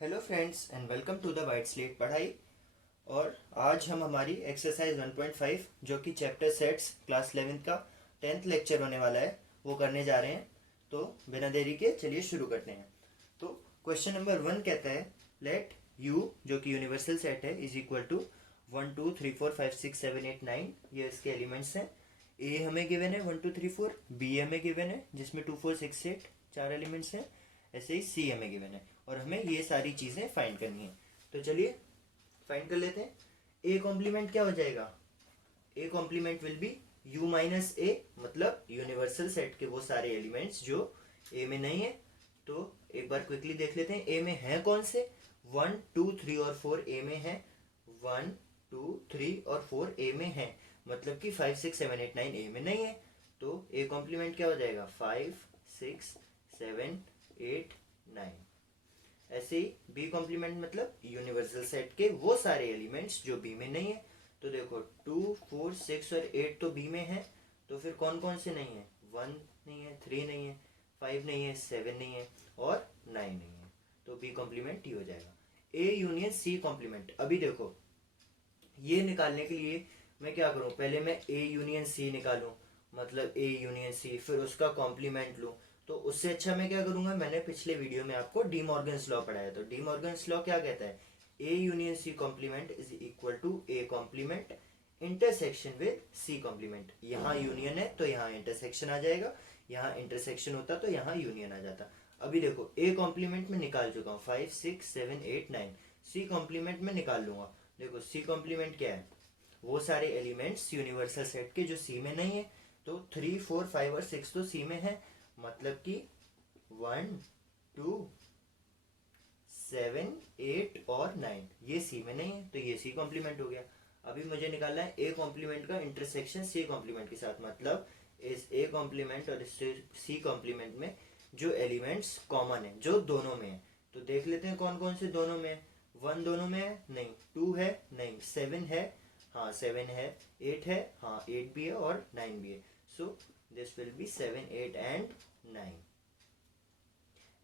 Hello friends and welcome to the white slate पढ़ाई। और आज हम हमारी एक्सरसाइज 1.5 जो कि चैप्टर सेट्स क्लास 11th का 10th लेक्चर होने वाला है वो करने जा रहे हैं। तो बिना देरी के चलिए शुरू करते हैं। तो क्वेश्चन नंबर 1 कहता है लेट यू जो कि यूनिवर्सल सेट है इज इक्वल टू 1 2 3 4 5 6 7 8 9। ये इसके एलिमेंट्स हैं। ए हमें गिवन है 1 2 3 4, बी हमें गिवन है जिसमें 2 4 6 8 चार एलिमेंट्स हैं। ऐसे ही सी हमें गिवन है और हमें ये सारी चीज़ें फाइंड करनी है। तो चलिए फाइंड कर लेते हैं। ए कॉम्प्लीमेंट क्या हो जाएगा? A complement will be U minus A, मतलब यूनिवर्सल सेट के वो सारे एलिमेंट्स जो ए में नहीं है। तो एक बार क्विकली देख लेते हैं ए में है कौन से। 1 2 3 और 4 ए में है। 1 2 3 और 4 ए में है, मतलब कि 5 6 7 8 9 ए में नहीं है। तो ए कॉम्प्लीमेंट क्या हो जाएगा? 5 6 7 8 9। ऐसे ही बी कॉम्प्लीमेंट मतलब यूनिवर्सल सेट के वो सारे एलिमेंट्स जो बी में नहीं है। तो देखो 2 4 6 और 8 तो बी में है। तो फिर कौन कौन से नहीं है? 1 नहीं है, 3 नहीं है, 5 नहीं है, 7 नहीं है और 9 नहीं है। तो बी कॉम्प्लीमेंट ही हो जाएगा। A union C complement. अभी देखो ये निकालने के लिए मैं क्या करूं, पहले मैं ए यूनियन सी निकालूं, मतलब ए यूनियन सी, फिर उसका कॉम्प्लीमेंट लूं। तो उससे अच्छा मैं क्या करूंगा, मैंने पिछले वीडियो में आपको डी मॉर्गन्स लॉ पढ़ाया। तो डी मॉर्गन्स लॉ क्या कहता है? A union C complement is equal to A complement intersection with C complement. यहाँ यूनियन है तो यहाँ इंटरसेक्शन आ जाएगा, यहाँ इंटरसेक्शन होता तो यहाँ यूनियन आ जाता। अभी देखो ए कॉम्प्लीमेंट में निकाल चुका हूँ 5 6 7 8 9। सी कॉम्प्लीमेंट में निकाल लूंगा। देखो सी कॉम्प्लीमेंट क्या है? वो सारे एलिमेंट्स यूनिवर्सल सेट के जो सी में नहीं है। तो 3 4 5 और 6 तो सी में है, मतलब कि 1 2 7 8 और 9 ये सी में नहीं है, तो ये सी कॉम्प्लीमेंट हो गया। अभी मुझे निकालना है ए कॉम्प्लीमेंट का इंटरसेक्शन सी कॉम्प्लीमेंट के साथ, मतलब इस ए कॉम्प्लीमेंट और इस सी कॉम्प्लीमेंट में जो एलिमेंट्स कॉमन है जो दोनों में है। तो देख लेते हैं कौन कौन से दोनों में है। 1 दोनों में है नहीं, 2 है नहीं, 7 है हाँ 7 है, 8 है हाँ 8 भी है और 9 भी है। So this will be 7 8 and 9।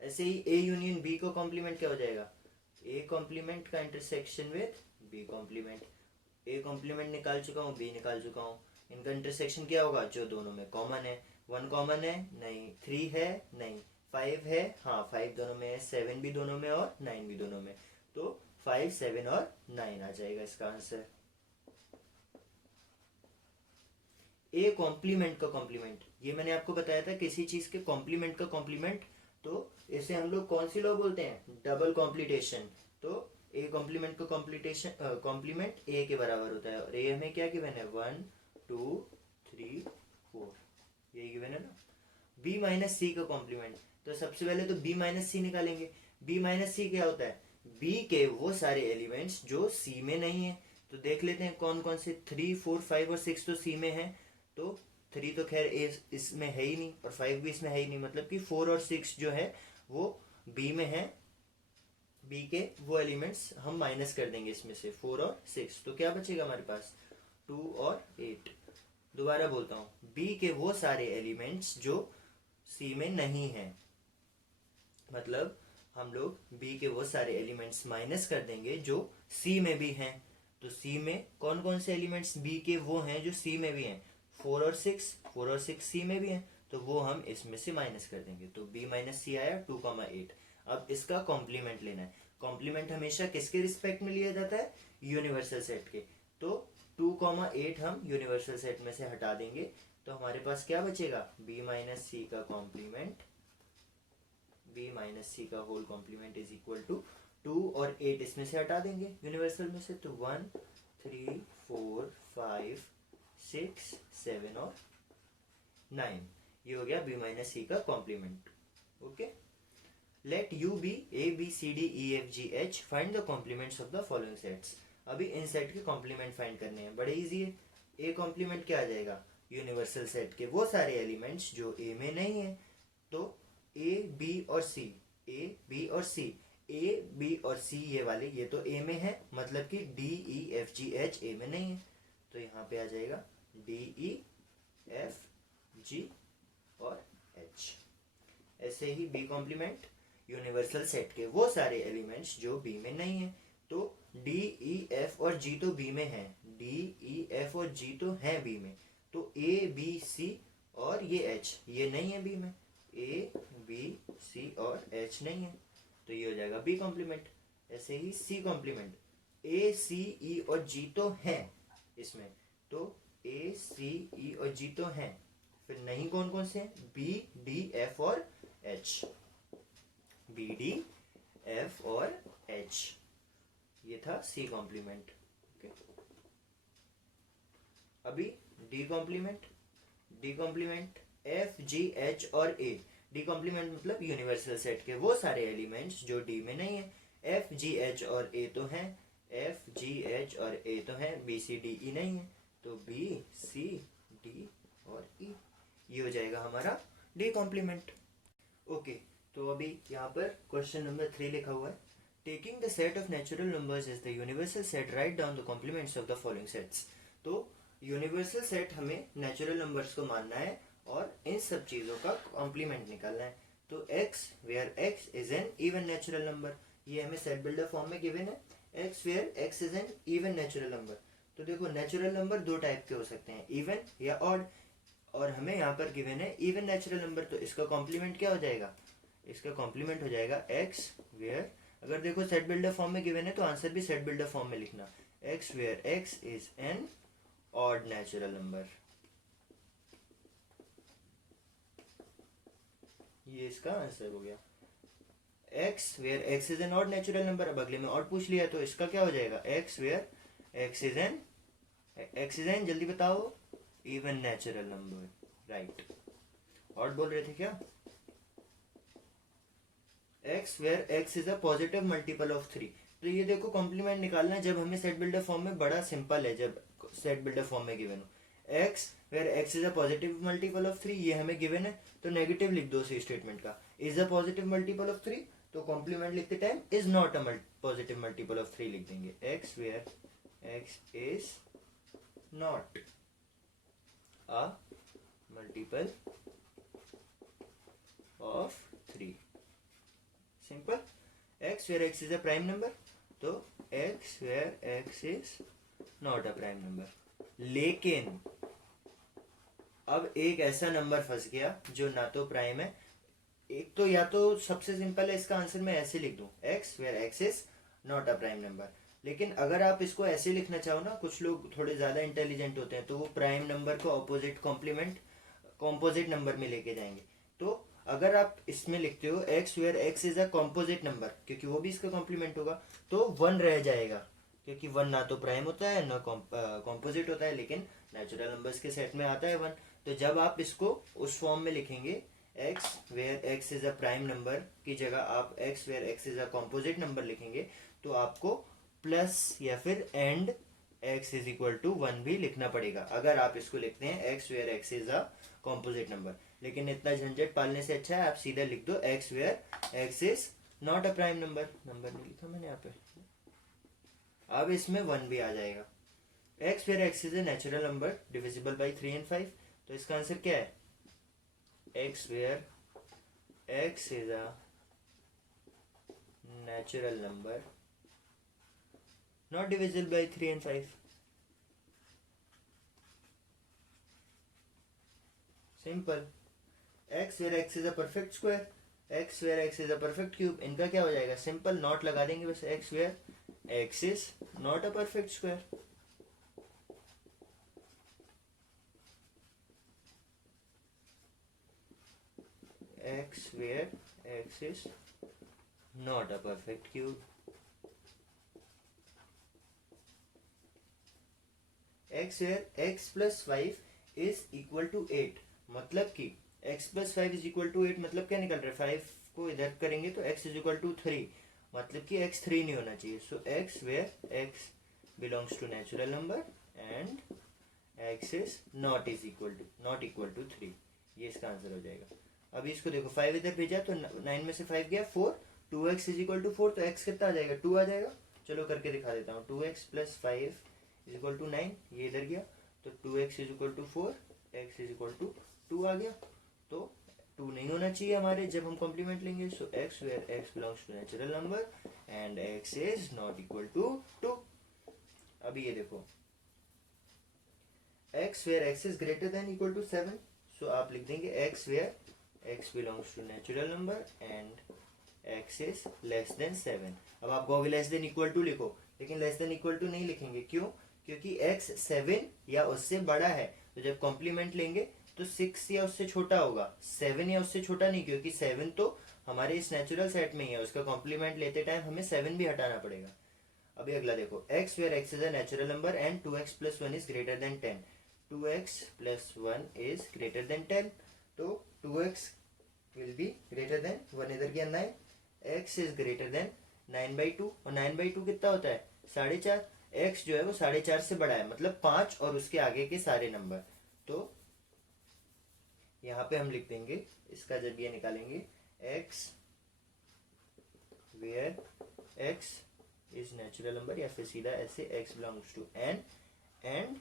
ऐसे ही ए यूनियन बी को कॉम्प्लीमेंट क्या हो जाएगा? ए कॉम्प्लीमेंट का intersection with B complement. A complement निकाल चुका हूँ, बी निकाल चुका हूँ। इनका इंटरसेक्शन क्या होगा? जो दोनों में कॉमन है। 1 कॉमन है नहीं, 3 है नहीं, 5 है हाँ 5 दोनों में है, 7 भी दोनों में और 9 भी दोनों में। तो 5 7 और 9 आ जाएगा इसका आंसर। ए कॉम्प्लीमेंट का कॉम्प्लीमेंट, ये मैंने आपको बताया था किसी चीज के कॉम्प्लीमेंट का कॉम्प्लीमेंट। तो इसे हम लोग कौन सी लॉ बोलते हैं? डबल कॉम्प्लीटेशन। तो ए कॉम्प्लीमेंट का कॉम्प्लीटेशन कॉम्प्लीमेंट ए के बराबर होता है। और ए हमें क्या गिवन है? 1 2 3 4, यही गिवन है ना। बी माइनस सी का कॉम्प्लीमेंट, तो सबसे पहले तो बी माइनस सी निकालेंगे। बी माइनस सी क्या होता है? बी के वो सारे एलिमेंट्स जो सी में नहीं है। तो देख लेते हैं कौन कौन से। 3 4 5 और 6 तो सी में है। तो 3 तो खैर इसमें है ही नहीं और 5 भी इसमें है ही नहीं, मतलब कि 4 और 6 जो है वो बी में है। बी के वो एलिमेंट्स हम माइनस कर देंगे इसमें से 4 और 6, तो क्या बचेगा हमारे पास? 2 और 8। दोबारा बोलता हूँ, बी के वो सारे एलिमेंट्स जो सी में नहीं है, मतलब हम लोग बी के वो सारे एलिमेंट्स माइनस कर देंगे जो सी में भी हैं। तो सी में कौन कौन से एलिमेंट्स बी के वो हैं जो सी में भी हैं? 4 और 6, 4 और 6 सी में भी हैं, तो वो हम इसमें से माइनस कर देंगे। तो बी माइनस सी आया 2,8। अब इसका कॉम्प्लीमेंट लेना है। कॉम्प्लीमेंट हमेशा किसके रिस्पेक्ट में लिया जाता है? यूनिवर्सल सेट के। तो 2,8 हम यूनिवर्सल सेट में से हटा देंगे, तो हमारे पास क्या बचेगा? बी माइनस सी का कॉम्प्लीमेंट, बी माइनस सी का whole complement is equal to 2 और 8 इसमें से हटा देंगे यूनिवर्सल में से, तो 1 3 4 5 6 7 और 9। ये हो गया बी माइनस सी का complement. Okay, let U be A B C D E F G H, find the complements of the following sets. अभी इन सेट के कॉम्प्लीमेंट फाइंड करने हैं, बड़े इजी है। ए कॉम्प्लीमेंट क्या आ जाएगा? यूनिवर्सल सेट के वो सारे एलिमेंट्स जो ए में नहीं है। तो ए बी और सी, ए बी और सी, ए बी और सी ये वाले ये तो ए में है, मतलब कि D E F G H A में नहीं है। तो यहाँ पे आ जाएगा डी ई एफ जी और एच। ऐसे ही बी कॉम्प्लीमेंट यूनिवर्सल सेट के वो सारे एलिमेंट्स जो बी में नहीं है। तो डी ई एफ और जी तो बी में है, डी ई एफ और जी तो है बी में, तो ए बी सी और ये एच ये नहीं है बी में, ए बी सी और एच नहीं है, तो ये हो जाएगा बी कॉम्प्लीमेंट। ऐसे ही सी कॉम्प्लीमेंट ए सी ई और जी तो है इसमें, तो ए सी ई और जी तो है, फिर नहीं कौन कौन से हैं, बी डी एफ और एच, बी डी एफ और एच, ये था सी कॉम्प्लीमेंट। अभी D complement, D complement F G H और ए, डी कॉम्प्लीमेंट मतलब यूनिवर्सल सेट के वो सारे एलिमेंट्स जो डी में नहीं है, एफ जी एच और ए तो हैं, एफ जी एच और ए तो हैं, बी सी डी ई नहीं है, तो बी सी डी और ई, ये हो जाएगा हमारा डी कॉम्प्लीमेंट। ओके, तो अभी यहाँ पर क्वेश्चन नंबर 3 लिखा हुआ है, taking the set of natural numbers is the universal set, write down the complements of the following sets. तो यूनिवर्सल सेट हमें नेचुरल नंबर्स को मानना है और इन सब चीज़ों का कॉम्प्लीमेंट निकालना है। तो x where x is an even natural number, ये हमें सेट बिल्डर फॉर्म में गिवन है, x where x is an even natural number. तो देखो नेचुरल नंबर दो टाइप के हो सकते हैं, इवन या ऑड, और हमें यहाँ पर गिवन है इवन नेचुरल नंबर, तो इसका कॉम्प्लीमेंट क्या हो जाएगा, इसका कॉम्प्लीमेंट हो जाएगा x वेयर, अगर देखो सेट बिल्डर फॉर्म में गिवन है तो आंसर भी सेट बिल्डर फॉर्म में लिखना, x where x is an odd natural number, ये इसका आंसर हो गया। x where x is an odd natural number, अब अगले में ऑड पूछ लिया तो इसका क्या हो जाएगा, x where x is an जल्दी बताओ, even natural number, right. Odd बोल रहे थे क्या, x where x is a positive multiple of 3, तो ये देखो कॉम्प्लीमेंट निकालना है जब हमें सेट बिल्डर फॉर्म में, बड़ा सिंपल है जब सेट बिल्डर फॉर्म में गिवन हो, x where x is a positive multiple of 3, ये हमें गिवन है तो नेगेटिव लिख दो सी स्टेटमेंट का, is a positive multiple of 3, तो कॉम्प्लीमेंट लिखते time is not a positive multiple of 3 लिख देंगे, x where x is not a multiple of 3, simple. x where x is a prime number, तो x where x is not a prime number. लेकिन अब एक ऐसा number फंस गया जो ना तो प्राइम है, एक तो या तो सबसे सिंपल है इसका आंसर मैं ऐसे लिख दूं, x where x is not a prime number, लेकिन अगर आप इसको ऐसे लिखना चाहो ना, कुछ लोग थोड़े ज्यादा इंटेलिजेंट होते हैं तो वो प्राइम नंबर को ऑपोजिट कॉम्प्लीमेंट कॉम्पोजिट नंबर में लेके जाएंगे। तो अगर आप इसमें लिखते हो x where x is a composite number, क्योंकि वो भी इसका कॉम्प्लीमेंट होगा, तो 1 रह जाएगा, क्योंकि 1 ना तो प्राइम होता है ना कॉम्पोजिट होता है, लेकिन नेचुरल नंबर्स के सेट में आता है 1। तो जब आप इसको उस फॉर्म में लिखेंगे x where x is a prime number की जगह आप x where x is a composite number लिखेंगे, तो आपको प्लस या फिर and x is equal to 1 भी लिखना पड़ेगा अगर आप इसको लिखते हैं x where x is a composite number. लेकिन इतना झंझट पालने से अच्छा है आप सीधा लिख दो x where x is not a prime number, number नहीं लिखा मैंने यहाँ पे, अब इसमें 1 भी आ जाएगा। x where x is a natural number divisible by 3 and 5, तो इसका आंसर क्या है, x where x is a natural number not divisible by 3 and 5, सिंपल। x where x is a perfect square, x where x is a perfect cube, इनका क्या हो जाएगा, simple not लगा देंगे बस, x where x is not a perfect square. x where x is not a perfect cube, x where x plus 5 is equal to 8, मतलब कि x plus 5 is equal to 8 मतलब क्या निकल रहा है, 5 को इधर करेंगे तो x is equal to 3, मतलब कि x 3 नहीं होना चाहिए, so x where x belongs to natural number and x is not equal to 3, ये इसका आंसर हो जाएगा। अभी इसको देखो 5 इधर भेजा तो 9 में से 5 गया 4, 2x इज इक्वल टू 4, तो x कितना आ जाएगा, 2 आ जाएगा। चलो करके दिखा देता हूँ, 2x plus 5 is equal to 9, ये इधर गया तो 2x is equal to 4, x is equal to 2 आ गया, तो टू नहीं होना चाहिए हमारे जब हम कॉम्प्लीमेंट लेंगे. So x where x belongs to natural number and x is not equal to 2. अभी ये देखो x where x is greater than equal to 7. So आप लिख देंगे x where x belongs to natural number and x is less than 7. अब आप कहोगे less than equal to लिखो, लेकिन लेस देन इक्वल टू नहीं लिखेंगे. क्यों? क्योंकि x 7 या उससे बड़ा है, तो जब कॉम्प्लीमेंट लेंगे तो 6 या उससे छोटा होगा, 7 या उससे छोटा नहीं, क्योंकि 7 तो हमारे इस नेचुरल सेट में ही है. उसका कॉम्प्लीमेंट लेते टाइम हमें 7 भी हटाना पड़ेगा. अभी अगला देखो x where x is a natural number and 2x plus 1 is greater than 10. 2x plus 1 is greater than 10. तो 2x will be greater than 1 इधर गया 9. x इज ग्रेटर देन 9/2 और 9/2 कितना होता है 4.5. x जो है वो 4.5 से बड़ा है, मतलब 5 और उसके आगे के सारे नंबर. तो यहाँ पे हम लिख देंगे इसका जब ये निकालेंगे x where x is natural number, या फिर सीधा ऐसे x belongs to n and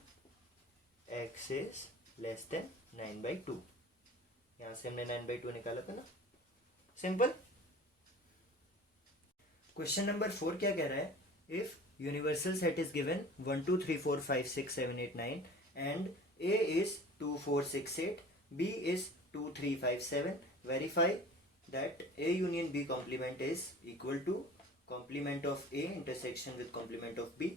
x is less than 9/2. यहाँ से हमने 9/2 निकाला था ना. सिंपल. क्वेश्चन नंबर 4 क्या कह रहा है? If universal set is given 1 2 3 4 5 6 7 8 9 and a is 2 4 6 8, b is 2 3 5 7, verify that a union b complement is equal to complement of a intersection with complement of b.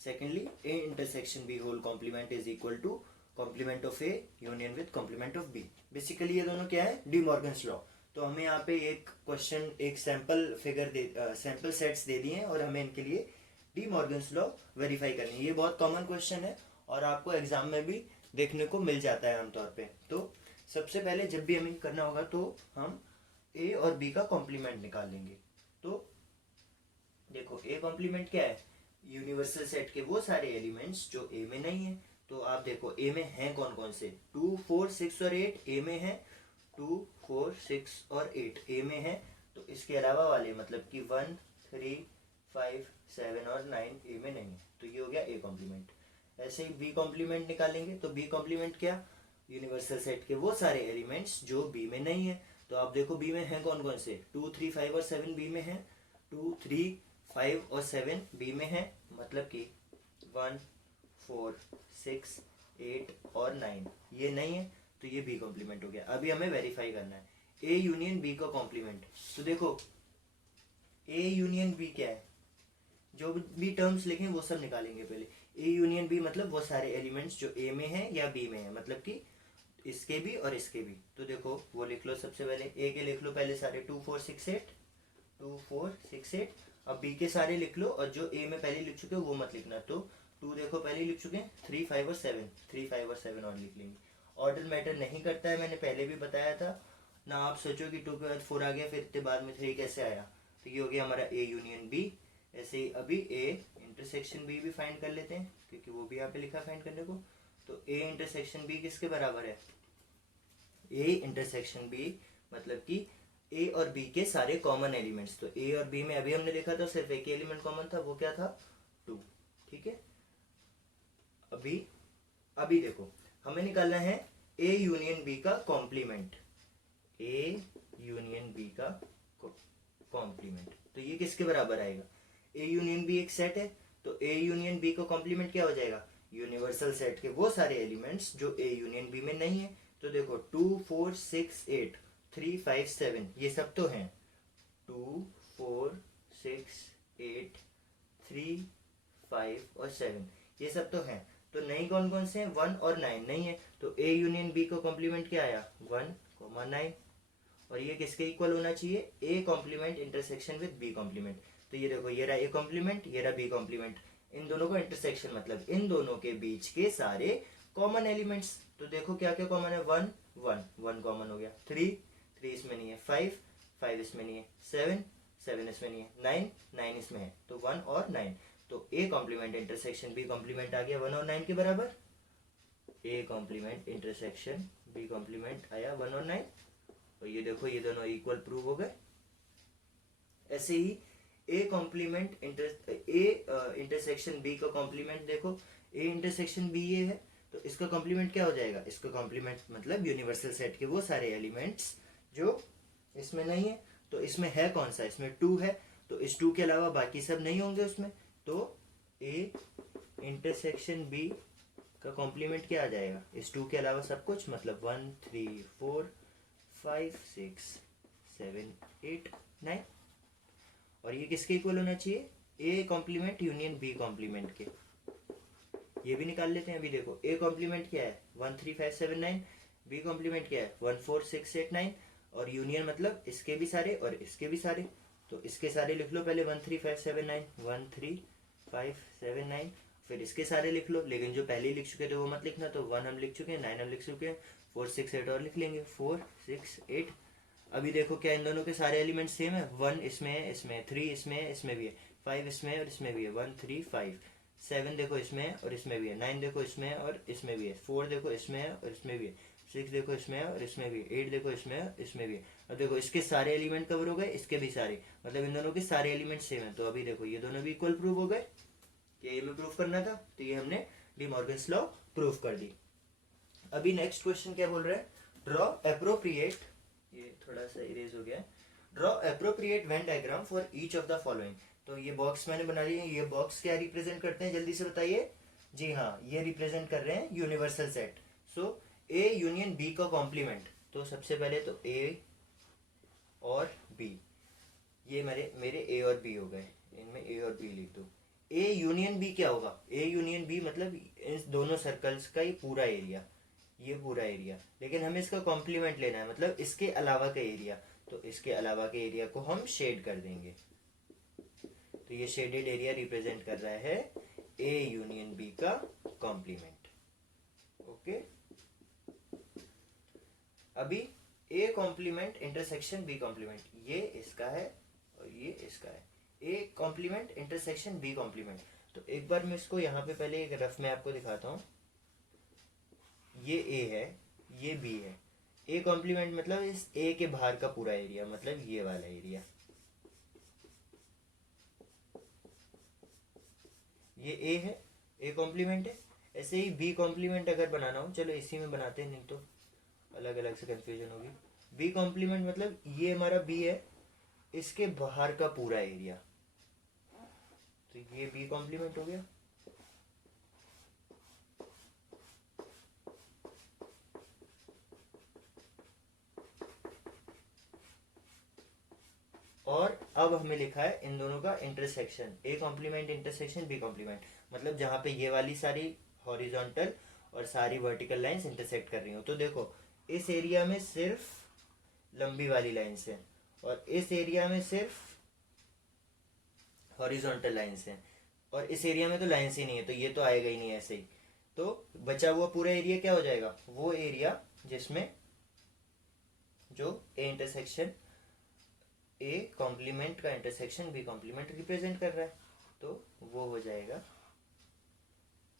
Secondly, a intersection b whole complement is equal to complement of a union with complement of b. Basically ये दोनों क्या है? D Morgan's law. तो हमें यहाँ पे एक question, एक सैंपल फिगर सैंपल सेट्स दे दिए हैं और हमें इनके लिए डी मॉर्गन्स लॉ वेरीफाई करनी है. ये बहुत कॉमन क्वेश्चन है और आपको एग्जाम में भी देखने को मिल जाता है आमतौर पे. तो सबसे पहले जब भी हमें करना होगा तो हम a और b का कॉम्प्लीमेंट निकाल लेंगे. तो देखो a कॉम्प्लीमेंट क्या है? यूनिवर्सल सेट के वो सारे एलिमेंट्स जो a में नहीं है. तो आप देखो a में हैं कौन कौन से? 2 4 6 और 8 a में है. 2 4 6 और 8 a में है. तो इसके अलावा वाले मतलब कि 1 3 5 7 और 9 a में नहीं है. तो ये हो गया a कॉम्प्लीमेंट. ऐसे ही b कॉम्प्लीमेंट निकालेंगे. तो b कॉम्प्लीमेंट क्या? यूनिवर्सल सेट के वो सारे एलिमेंट्स जो b में नहीं है. तो आप देखो b में हैं कौन कौन से? 2 3 5 और 7 b में है. 2 3 5 और 7 b में है, मतलब कि 1 4 6 8 और 9 ये नहीं है. तो ये b कॉम्प्लीमेंट हो गया. अभी हमें वेरीफाई करना है a यूनियन b का कॉम्प्लीमेंट. तो देखो a यूनियन b क्या है? जो भी टर्म्स लिखें वो सब निकालेंगे पहले. a यूनियन b मतलब वो सारे एलिमेंट्स जो a में है या b में है, मतलब कि इसके भी और इसके भी. तो देखो वो लिख लो. सबसे पहले a के लिख लो पहले सारे 2 4 6 8 2 4 6 8. अब b के सारे लिख लो और जो a में पहले लिख चुके हो वो मत लिखना. तो 2 देखो पहले लिख चुके हैं. 3 5 और 7 3 5 और 7 और लिख लेंगे. ऑर्डर मैटर नहीं करता है, मैंने पहले भी बताया था ना. आप सोचो कि 2 के बाद 4 आ गया फिर इसके बाद में 3 कैसे आया. तो ये हो गया हमारा a यूनियन b. ऐसे ही अभी a इंटरसेक्शन b भी फाइंड कर लेते हैं, क्योंकि वो भी यहाँ पे लिखा फाइंड करने को. तो a इंटरसेक्शन b किसके बराबर है? a इंटरसेक्शन b मतलब कि a और b के सारे कॉमन एलिमेंट्स. तो a और b में अभी हमने देखा था सिर्फ एक एलिमेंट कॉमन था, वो क्या था? 2. ठीक है. अभी देखो हमें निकालना है a यूनियन b का कॉम्प्लीमेंट. a यूनियन b का कॉम्प्लीमेंट. तो ये किसके बराबर आएगा? a यूनियन b एक सेट है, तो a यूनियन b का कॉम्प्लीमेंट क्या हो जाएगा? यूनिवर्सल सेट के वो सारे एलिमेंट्स जो a यूनियन b में नहीं है. तो देखो 2 4 6 8 3 5 7 ये सब तो हैं. 2 4 6 8 3 5 और 7 ये सब तो हैं. तो नहीं कौन कौन से हैं? 1 और 9 नहीं है. तो a यूनियन b का कॉम्प्लीमेंट क्या आया? 1 9. और ये किसके इक्वल होना चाहिए? a complement intersection with b complement. तो ये देखो ये रहा a कॉम्प्लीमेंट, ये रहा b कॉम्प्लीमेंट. इन दोनों का इंटरसेक्शन मतलब इन दोनों के बीच के सारे कॉमन एलिमेंट्स. तो देखो क्या क्या कॉमन है? 1 1 कॉमन हो गया. 3 इसमें नहीं है. 5 इसमें नहीं है. 7 इसमें नहीं है. 9 इसमें है. तो 1 और 9. तो a complement intersection b complement आ गया 1 और 9 के बराबर. a complement intersection b complement आया 1 और 9. और ये देखो ये दोनों इक्वल प्रूव हो गए. ऐसे ही a कॉम्प्लीमेंट इंटरसेक्शन b का कॉम्प्लीमेंट देखो. a इंटरसेक्शन b ये है, तो इसका कॉम्प्लीमेंट क्या हो जाएगा? इसका कॉम्प्लीमेंट मतलब यूनिवर्सल सेट के वो सारे एलिमेंट्स जो इसमें नहीं है। तो इसमें है कौन सा, इसमें 2 है, तो इस 2 के अलावा बाकी सब नहीं होंगे उसमें। तो ए इंटरसेक्शन बी का कॉम्प्लीमेंट क्या आ जाएगा, इस 2 के अलावा सब कुछ, मतलब 1 3 4 5 6 7 8 9। और ये किसके इक्वल होना चाहिए, A complement union B complement के। ये भी निकाल लेते हैं। अभी देखो ए कॉम्प्लीमेंट क्या है 1 3 5 7 9, बी कॉम्प्लीमेंट क्या है 1 4 6 8 9, और यूनियन मतलब इसके भी सारे और इसके भी सारे। तो इसके सारे लिख लो पहले 1 3 5 7 9, 1 3 5 7 9, फिर इसके सारे लिख लो, लेकिन जो पहले लिख चुके थे वो मत लिखना। तो 1 हम लिख चुके हैं, 9 हम लिख चुके हैं, 4 6 8 और लिख लेंगे, 4 6 8। अभी देखो क्या इन दोनों के सारे एलिमेंट सेम है, 1 इसमें है, इसमें 3 इसमें है, इसमें भी है, 5 इसमें है और इसमें भी है, 1 3 5। 7 देखो इसमें है और इसमें भी है, 9 देखो इसमें है और इसमें भी है, 4 देखो इसमें है और इसमें भी है, 6 देखो इसमें है और इसमें भी है, 8 देखो इसमें है और इसमें भी है। और देखो इसके सारे एलिमेंट कवर हो गए, इसके भी सारे, मतलब इन दोनों के सारे एलिमेंट सेम है। तो अभी देखो ये दोनों भी इक्वल प्रूव हो गए। ये में प्रूफ करना था, तो ये हमने डी मॉर्गन्स लॉ प्रूफ कर दी। अभी नेक्स्ट क्वेश्चन क्या बोल रहा है, ड्रॉ एप्रोप्रिएट, ये थोड़ा सा इरेज हो गया, draw appropriate Venn diagram for each of the following. तो ये बॉक्स मैंने बना लिए, ये बॉक्स क्या रिप्रेजेंट करते हैं जल्दी से बताइए। जी हाँ, ये रिप्रेजेंट कर रहे हैं universal set. So A union B का कॉम्प्लीमेंट। तो सबसे पहले तो ए और बी, ये मेरे ए और बी हो गए, इनमें ए और बी लिख दो। ए यूनियन बी क्या होगा, ए यूनियन बी मतलब इन दोनों सर्कल्स का ये पूरा एरिया, ये पूरा एरिया, लेकिन हमें इसका कॉम्प्लीमेंट लेना है, मतलब इसके अलावा का एरिया। तो इसके अलावा के एरिया को हम शेड कर देंगे। तो ये शेडेड एरिया रिप्रेजेंट कर रहा है ए यूनियन बी का कॉम्प्लीमेंट। ओके, अभी A complement intersection B complement, ये इसका है और ये इसका है। A complement intersection B complement. तो एक बार मैं इसको यहाँ पे पहले एक रफ में आपको दिखाता हूँ। ये ए है, ये बी है। ए कॉम्प्लीमेंट मतलब इस ए के बाहर का पूरा एरिया, मतलब ये वाला एरिया। ये ए है, ए कॉम्प्लीमेंट है। ऐसे ही बी कॉम्प्लीमेंट अगर बनाना हो, चलो इसी में बनाते हैं, नहीं तो अलग अलग से कंफ्यूजन होगी। बी कॉम्प्लीमेंट मतलब ये हमारा बी है, इसके बाहर का पूरा एरिया। तो ये बी कॉम्प्लीमेंट हो गया। और अब हमें लिखा है इन दोनों का intersection, A complement intersection B complement, मतलब जहां पे ये वाली सारी हॉरिजॉन्टल और सारी वर्टिकल लाइंस इंटरसेक्ट कर रही हो। तो देखो इस एरिया में सिर्फ लंबी वाली लाइंस हैं और इस एरिया में सिर्फ हॉरिजॉन्टल लाइंस हैं, और इस एरिया में तो लाइंस ही नहीं है, तो ये तो आएगा ही नहीं ऐसे ही। तो बचा हुआ पूरा एरिया क्या हो जाएगा, वो एरिया जिसमें जो ए इंटरसेक्शन ए कॉम्प्लीमेंट का इंटरसेक्शन बी कॉम्प्लीमेंट रिप्रेजेंट कर रहा है, तो वो हो जाएगा।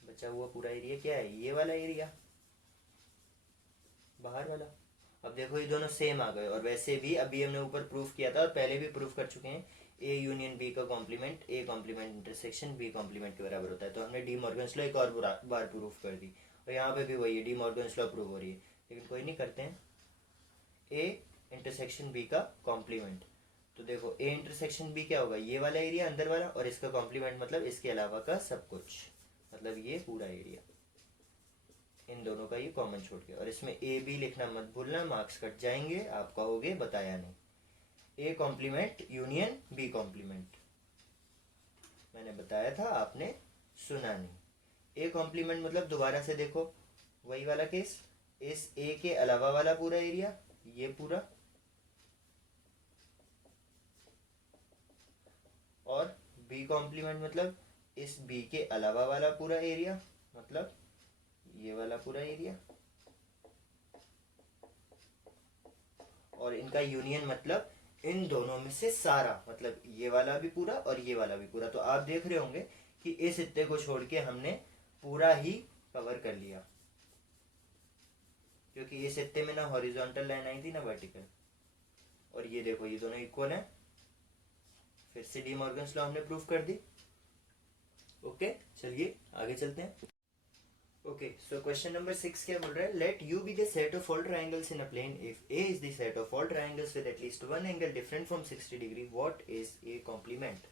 बचा हुआ पूरा एरिया क्या है, ये वाला एरिया, बाहर वाला। अब देखो ये दोनों सेम आ गए, और वैसे भी अभी हमने ऊपर प्रूफ किया था और पहले भी प्रूफ कर चुके हैं, ए यूनियन बी का complement A complement intersection B complement के बराबर होता है। तो हमने डी मॉर्गन्स लॉ एक और बार प्रूफ कर दी, और यहाँ पे भी वही है, डी मॉर्गन्स लॉ प्रूव हो रही है। लेकिन कोई नहीं, करते हैं ए इंटरसेक्शन बी का कॉम्प्लीमेंट। तो देखो ए इंटरसेक्शन बी क्या होगा, ये वाला एरिया अंदर वाला, और इसका कॉम्प्लीमेंट मतलब इसके अलावा का सब कुछ, मतलब ये पूरा एरिया, इन दोनों का ये कॉमन छोड़ के। और इसमें ए बी लिखना मत भूलना, मार्क्स कट जाएंगे, आप कहोगे बताया नहीं। A complement union B complement, मैंने बताया था आपने सुना नहीं। ए कॉम्प्लीमेंट मतलब दोबारा से देखो वही वाला केस, इस ए के अलावा वाला पूरा एरिया, ये पूरा, और बी कॉम्प्लीमेंट मतलब इस बी के अलावा वाला पूरा एरिया, मतलब ये वाला पूरा एरिया, और इनका यूनियन मतलब इन दोनों में से सारा, मतलब ये वाला भी पूरा और ये वाला भी पूरा। तो आप देख रहे होंगे कि इस हिस्से को छोड़ के हमने पूरा ही कवर कर लिया, क्योंकि इस हिस्से में ना हॉरिजॉन्टल लाइन आई थी ना वर्टिकल। और ये देखो ये दोनों इक्वल हैं, फिर से डी मॉर्गन्स लॉ हमने प्रूफ कर दी। ओके, चलिए आगे चलते हैं। ओके, सो क्वेश्चन नंबर 6 क्या बोल रहा है, let U be the set of all triangles in a plane if A is the set of all triangles with at least one angle different from 60 degree, what is A complement.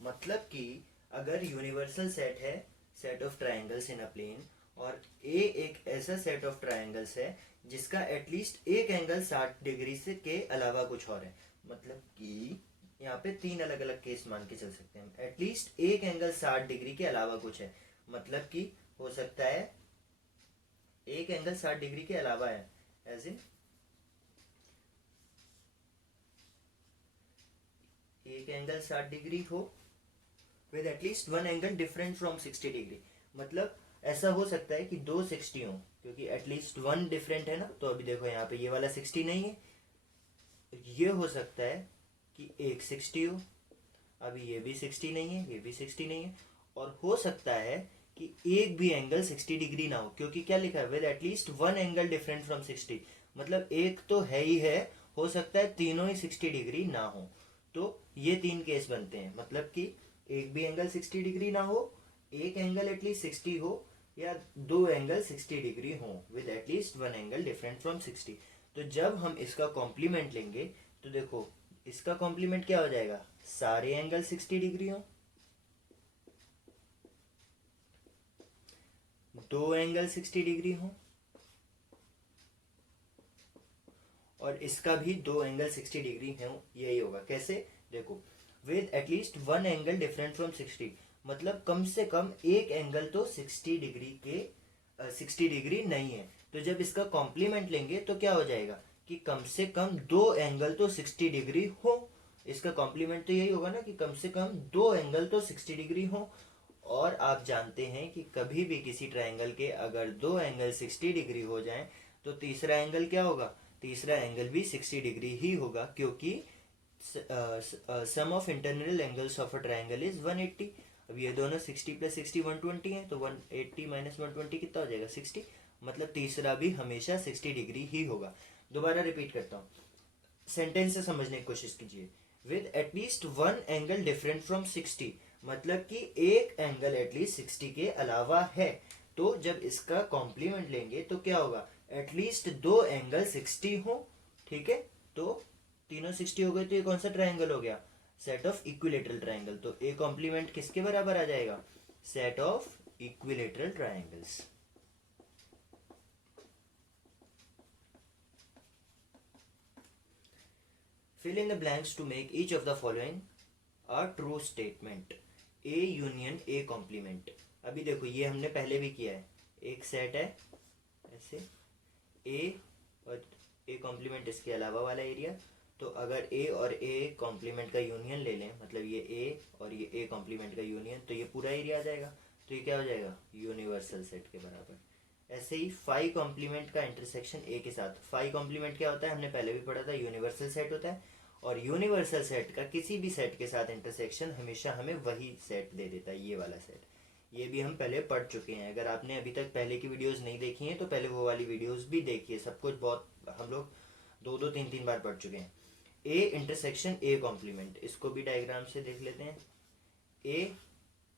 मतलब कि अगर universal set है, set of triangles in a plane, और A एक ऐसा set of triangles है जिसका at least एक एंगल 60 डिग्री से के अलावा कुछ और है, मतलब कि यहाँ पे 3 अलग अलग केस मान के चल सकते हैं, एटलीस्ट एक एंगल 60 डिग्री के अलावा कुछ है, मतलब कि हो सकता है एक एंगल 60 डिग्री के अलावा है, एज इन एक एंगल 60 डिग्री हो with at least one angle different from 60 degree. मतलब ऐसा हो सकता है कि दो 60 हो, क्योंकि एटलीस्ट वन डिफरेंट है ना। तो अभी देखो यहाँ पे ये वाला 60 नहीं है, ये हो सकता है कि एक 60 हो, अभी ये भी 60 नहीं है, ये भी 60 नहीं है, और हो सकता है कि एक भी एंगल 60 डिग्री ना हो, क्योंकि क्या लिखा है, with at least one angle different from 60, मतलब एक तो है ही है, हो सकता है तीनों ही 60 डिग्री ना हो। तो ये 3 केस बनते हैं, मतलब कि एक भी एंगल 60 डिग्री ना हो, एक एंगल एटलीस्ट 60 हो, या दो एंगल 60 डिग्री हो with at least one angle different from 60। तो जब हम इसका कॉम्प्लीमेंट लेंगे तो देखो इसका कॉम्प्लीमेंट क्या हो जाएगा, सारे एंगल 60 डिग्री हो, दो एंगल 60 डिग्री हो, और इसका भी दो एंगल 60 डिग्री हो। यही होगा, कैसे देखो, with at least one angle different from 60, मतलब कम से कम एक एंगल तो 60 डिग्री के 60 डिग्री नहीं है। तो जब इसका कॉम्प्लीमेंट लेंगे तो क्या हो जाएगा कि कम से कम दो एंगल तो 60 डिग्री हो। इसका कॉम्प्लीमेंट तो यही होगा ना कि कम से कम दो एंगल तो 60 डिग्री हो। और आप जानते हैं कि कभी भी किसी ट्रायंगल के अगर दो एंगल 60 डिग्री हो जाएं तो तीसरा एंगल क्या होगा, तीसरा एंगल भी 60 डिग्री ही होगा, क्योंकि sum of internal angles of a triangle is 180। अब ये दोनों 60 प्लस 60 120 है, तो 180 माइनस 120 कितना हो जाएगा 60, मतलब तीसरा भी हमेशा 60 डिग्री ही होगा। दोबारा रिपीट करता हूँ, सेंटेंस से समझने की कोशिश कीजिए। With at least one angle different from 60, मतलब कि एक एंगल एटलीस्ट 60 के अलावा है। तो जब इसका कॉम्प्लीमेंट लेंगे तो क्या होगा, एटलीस्ट दो एंगल 60 हो, ठीक है। तो तीनों 60 हो गए, तो ये कौन सा ट्रायंगल हो गया, सेट ऑफ इक्विलेटरल ट्रायंगल। तो ए कॉम्प्लीमेंट किसके बराबर आ जाएगा, set of equilateral triangles. Fill in the blanks to make each of the following a true statement. A union A complement। अभी देखो ये हमने पहले भी किया है, एक सेट है ऐसे A और A कॉम्प्लीमेंट इसके अलावा वाला एरिया। तो अगर A और A कॉम्प्लीमेंट का यूनियन ले लें, मतलब ये A और ये A कॉम्प्लीमेंट का यूनियन, तो ये पूरा एरिया आ जाएगा। तो ये क्या हो जाएगा, यूनिवर्सल सेट के बराबर। ऐसे ही फाई कॉम्प्लीमेंट का इंटरसेक्शन ए के साथ। फाई कॉम्प्लीमेंट क्या होता है, हमने पहले भी पढ़ा था, यूनिवर्सल सेट होता है, और यूनिवर्सल सेट का किसी भी सेट के साथ इंटरसेक्शन हमेशा हमें वही सेट दे देता है, ये वाला सेट। ये भी हम पहले पढ़ चुके हैं, अगर आपने अभी तक पहले की वीडियोस नहीं देखी हैं तो पहले वो वाली वीडियोस भी देखिए, सब कुछ बहुत हम लोग दो दो तीन तीन बार पढ़ चुके हैं। ए इंटरसेक्शन ए कॉम्प्लीमेंट, इसको भी डायग्राम से देख लेते हैं। ए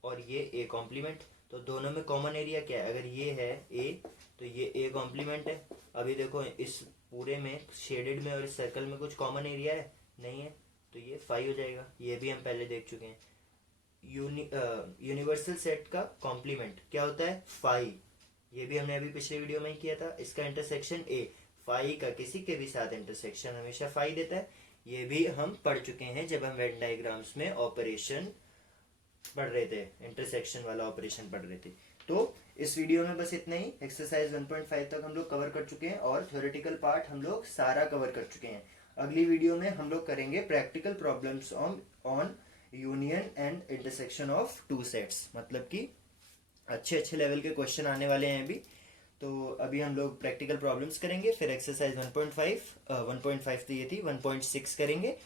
और ये ए कॉम्प्लीमेंट, तो दोनों में कॉमन एरिया क्या है, अगर ये है ए तो ये ए कॉम्प्लीमेंट है। अभी देखो इस पूरे में शेडेड में और इस सर्कल में कुछ कॉमन एरिया है नहीं है, तो ये फाई हो जाएगा, ये भी हम पहले देख चुके हैं। यूनिवर्सल सेट का कॉम्प्लीमेंट क्या होता है, फाई, ये भी हमने अभी पिछले वीडियो में ही किया था। इसका इंटरसेक्शन ए, फाई का किसी के भी साथ इंटरसेक्शन हमेशा फाई देता है, ये भी हम पढ़ चुके हैं जब हम वेन डायग्राम्स में ऑपरेशन पढ़ रहे थे, इंटरसेक्शन वाला ऑपरेशन पढ़ रहे थे। तो इस वीडियो में बस इतना ही, एक्सरसाइज 1.5 तक हम लोग कवर कर चुके हैं और थ्योरेटिकल पार्ट हम लोग सारा कवर कर चुके हैं। अगली वीडियो में हम लोग करेंगे practical problems on union and intersection of two sets, मतलब कि अच्छे अच्छे लेवल के क्वेश्चन आने वाले हैं अभी। तो अभी हम लोग प्रैक्टिकल प्रॉब्लम्स करेंगे, फिर एक्सरसाइज 1.5 तो ये थी, 1.6 करेंगे,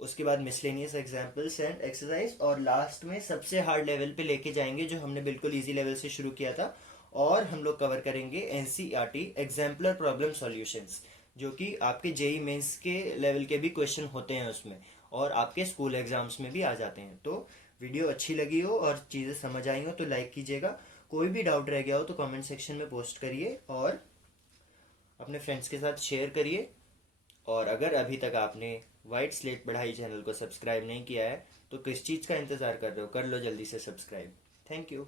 उसके बाद मिसलेनियस एग्जाम्पल्स एंड एक्सरसाइज, और लास्ट में सबसे हार्ड लेवल पे लेके जाएंगे जो हमने बिल्कुल इजी लेवल से शुरू किया था, और हम लोग कवर करेंगे एनसीईआरटी एग्जाम्पलर प्रॉब्लम सॉल्यूशंस, जो कि आपके जेई मेंस के लेवल के भी क्वेश्चन होते हैं उसमें, और आपके स्कूल एग्जाम्स में भी आ जाते हैं। तो वीडियो अच्छी लगी हो और चीज़ें समझ आई हो तो लाइक कीजिएगा, कोई भी डाउट रह गया हो तो कमेंट सेक्शन में पोस्ट करिए और अपने फ्रेंड्स के साथ शेयर करिए। और अगर अभी तक आपने वाइट स्लेट पढ़ाई चैनल को सब्सक्राइब नहीं किया है तो किस चीज़ का इंतज़ार कर रहे हो, कर लो जल्दी से सब्सक्राइब। Thank you.